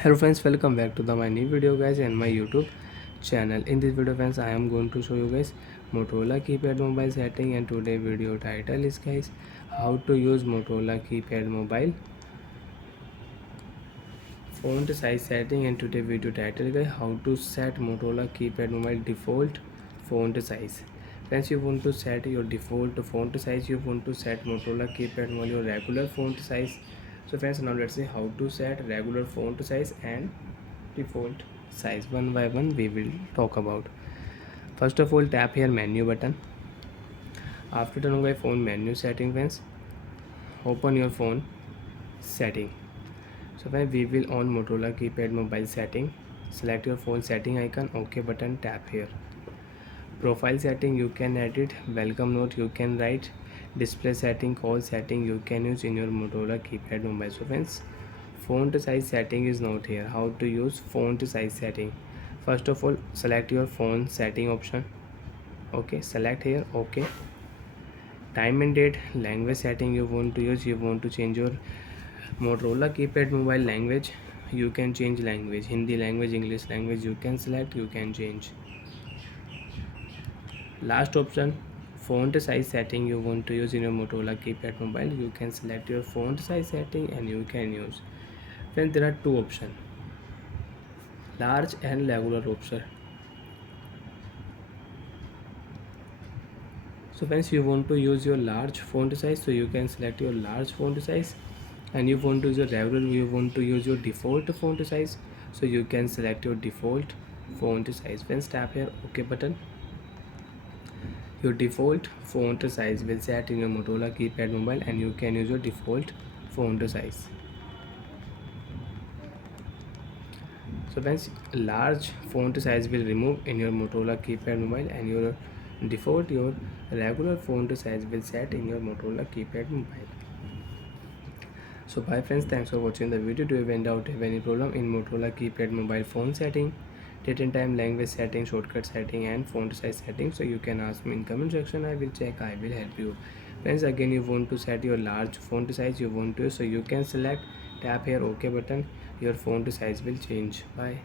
Hello friends, welcome back to my new video guys and my YouTube channel. In this video friends, I am going to show you guys Motorola keypad mobile setting, and today video title is guys how to use Motorola keypad mobile font size setting. And today video title guys how to set Motorola keypad mobile default font size. Friends, you want to set your default font size, you want to set Motorola keypad mobile your regular font size. So friends, now let's see how to set regular font size and default size. One by one we will talk about. First of all, tap here menu button. After turning by phone menu setting, friends, open your phone setting. So when we will on Motorola keypad mobile setting, select your phone setting icon, OK button, tap here. Profile setting you can edit, welcome note you can write, display setting, call setting you can use in your Motorola keypad mobile. So friends, font size setting is not here. How to use font size setting? First of all, select your phone setting option. Okay, select here. Okay, time and date, language setting you want to use, you want to change your Motorola keypad mobile language, you can change language, Hindi language, English language, you can select, you can change. Last option, font size setting you want to use in your Motorola keypad mobile, you can select your font size setting and you can use. Then there are two options, large and regular option. So friends, you want to use your large font size, so you can select your large font size, and you want to use your regular, you want to use your default font size, so you can select your default font size. Friends, tap here OK button. Your default font size will set in your Motorola keypad mobile and you can use your default font size. So friends, large font size will remove in your Motorola keypad mobile and your default your regular font size will set in your Motorola keypad mobile. So bye friends, thanks for watching the video. Do you have any doubt, have any problem in Motorola keypad mobile phone setting, date and time, language setting, shortcut setting and font size setting? So you can ask me in comment section, I will check, I will help you. Friends, again you want to set your large font size, you want to, so you can select, tap here OK button, your font size will change. Bye.